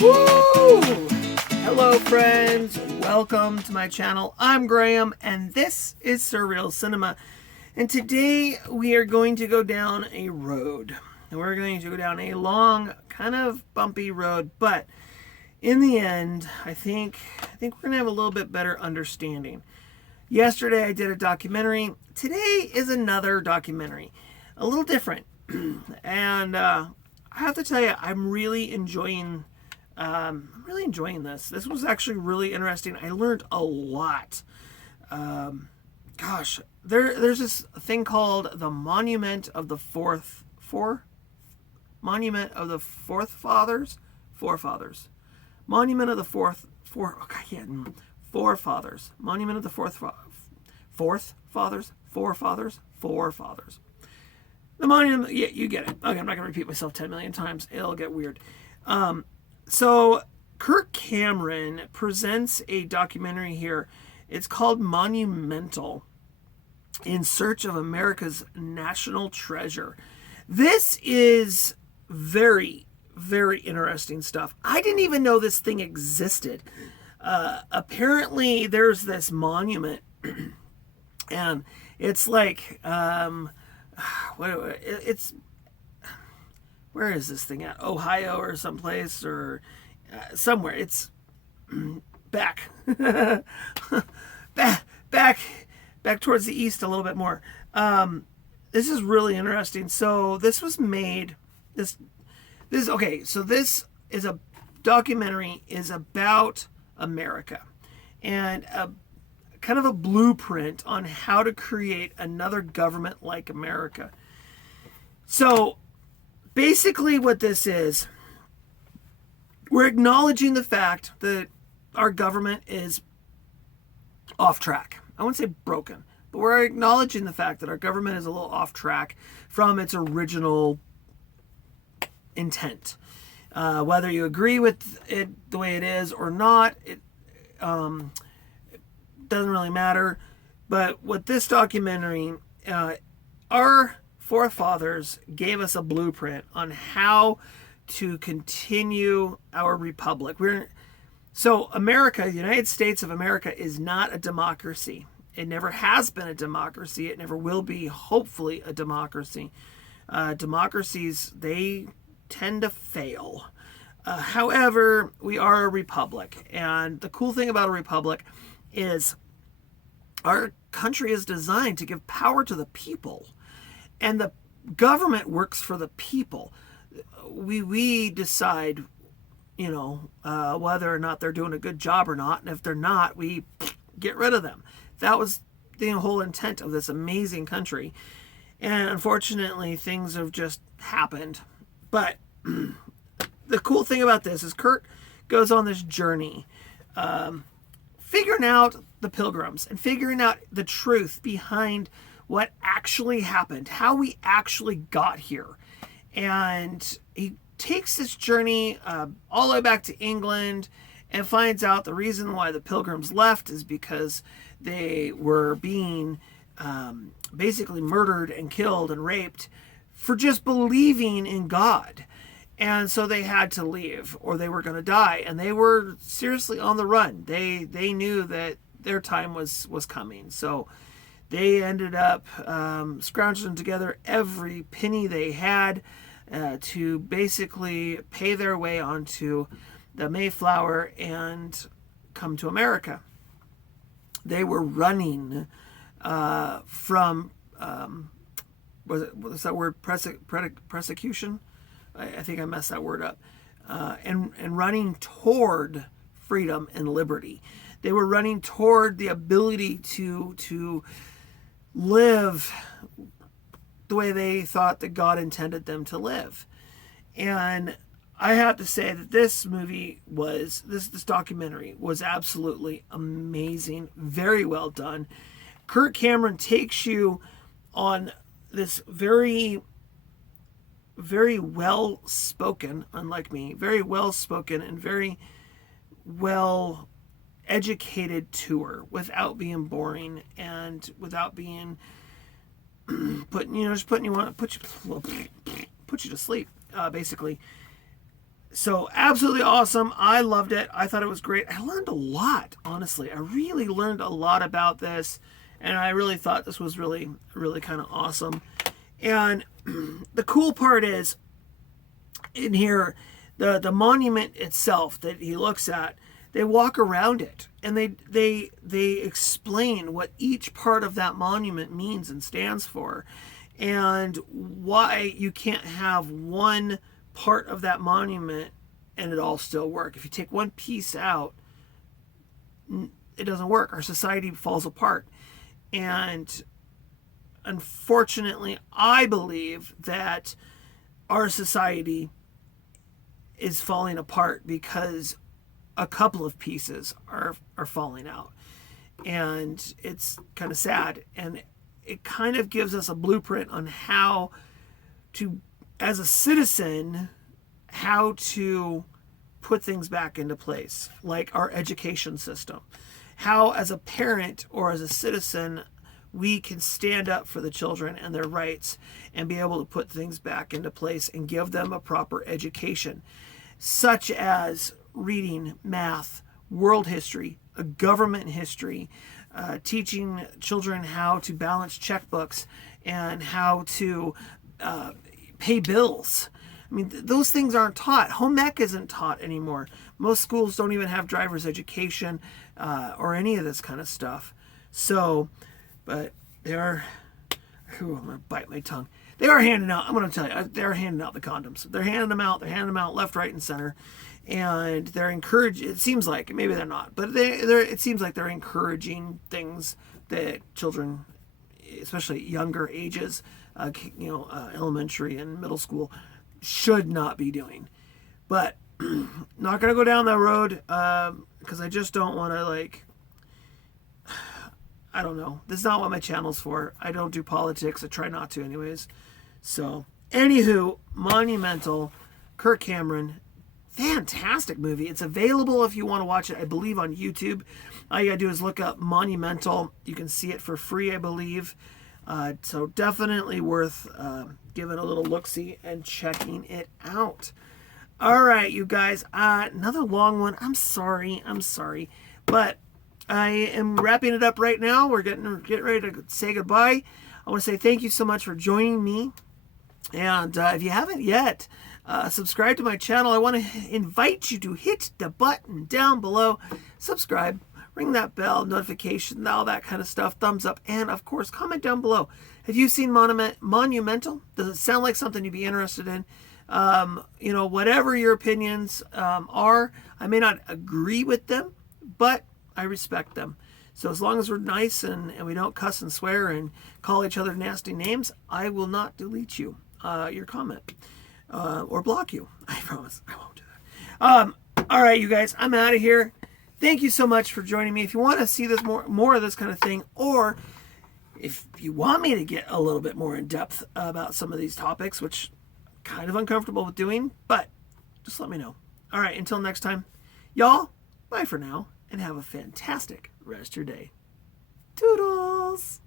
Woo! Hello friends, welcome to my channel. I'm Graham and this is Surreal Cinema. And today we are going to go down a road. And we're going to go down a long, kind of bumpy road, but in the end, I think we're going to have a little bit better understanding. Yesterday I did a documentary. Today is another documentary. A little different. And I have to tell you, I'm really enjoying this. This was actually really interesting. I learned a lot. There's this thing called the Monument of the Monument of the Forefathers. Monument of the Forefathers. Monument of the Forefathers. The monument, yeah, you get it. Okay, I'm not going to repeat myself 10 million times. It'll get weird. So Kirk Cameron presents a documentary here. It's called Monumental, In Search of America's National Treasure. This is very, very interesting stuff. I didn't even know this thing existed. Apparently there's this monument and it's like, it's, where is this thing at? Ohio or someplace or somewhere. It's back towards the east a little bit more. This is really interesting. So this was made, this is okay. So this is a documentary is about America and kind of a blueprint on how to create another government like America. So basically what this is, we're acknowledging the fact that our government is off track. I wouldn't say broken, but we're acknowledging the fact that our government is a little off track from its original intent. Whether you agree with it the way it is or not, it doesn't really matter. But with this documentary, our forefathers gave us a blueprint on how to continue our republic. So America, the United States of America, is not a democracy. It never has been a democracy. It never will be, hopefully, a democracy. Democracies, they tend to fail. However, we are a republic. And the cool thing about a republic is our country is designed to give power to the people. And the government works for the people. We decide, whether or not they're doing a good job or not. And if they're not, we get rid of them. That was the whole intent of this amazing country. And unfortunately, things have just happened. But the cool thing about this is Kurt goes on this journey, figuring out the Pilgrims and figuring out the truth behind what actually happened, how we actually got here. And he takes this journey all the way back to England and finds out the reason why the Pilgrims left is because they were being basically murdered and killed and raped for just believing in God. And so they had to leave or they were going to die. And they were seriously on the run. They knew that their time was coming. So they ended up scrounging together every penny they had to basically pay their way onto the Mayflower and come to America. They were running from, was that word persecution? I think I messed that word up. And running toward freedom and liberty. They were running toward the ability to live the way they thought that God intended them to live. And I have to say that this documentary was absolutely amazing, very well done. Kirk Cameron takes you on this very, very well spoken, unlike me, very well spoken and very well educated tour without being boring and without being put you to sleep, basically. So absolutely awesome. I loved it. I thought it was great. I learned a lot, honestly. I really learned a lot about this, and I really thought this was really, really kind of awesome. And the cool part is in here, the monument itself that he looks at, they walk around it and they explain what each part of that monument means and stands for, and why you can't have one part of that monument and it all still work. If you take one piece out, it doesn't work. Our society falls apart. And unfortunately, I believe that our society is falling apart because a couple of pieces are falling out. And it's kind of sad. And it kind of gives us a blueprint on how to, as a citizen, how to put things back into place, like our education system. How, as a parent or as a citizen, we can stand up for the children and their rights and be able to put things back into place and give them a proper education, such as reading, math, world history, government history, teaching children how to balance checkbooks and how to pay bills. I mean, those things aren't taught. Home ec isn't taught anymore. Most schools don't even have driver's education or any of this kind of stuff. So, but they are, I'm going to bite my tongue. They are handing out, I'm going to tell you, they're handing out the condoms. They're handing them out left, right, and center. And they're encouraging, it seems like, maybe they're not, but it seems like they're encouraging things that children, especially younger ages, elementary and middle school, should not be doing. But not going to go down that road because I just don't want to, I don't know. This is not what my channel's for. I don't do politics. I try not to anyways. So, anywho, Monumental, Kirk Cameron, fantastic movie. It's available if you want to watch it, I believe, on YouTube. All you got to do is look up Monumental. You can see it for free, I believe. So definitely worth giving a little look-see and checking it out. All right, you guys. Another long one. I'm sorry. But I am wrapping it up right now. We're getting ready to say goodbye. I want to say thank you so much for joining me. And if you haven't yet, subscribe to my channel. I want to invite you to hit the button down below. Subscribe. Ring that bell, notification, all that kind of stuff, thumbs up, and of course, comment down below. Have you seen Monumental? Does it sound like something you'd be interested in? Whatever your opinions are, I may not agree with them, but I respect them. So as long as we're nice and we don't cuss and swear and call each other nasty names, I will not delete you, your comment, or block you. I promise I won't do that. All right, you guys, I'm out of here. Thank you so much for joining me. If you want to see this more of this kind of thing, or if you want me to get a little bit more in depth about some of these topics, which I'm kind of uncomfortable with doing, but just let me know. All right, until next time, y'all, bye for now, and have a fantastic rest of your day. Toodles!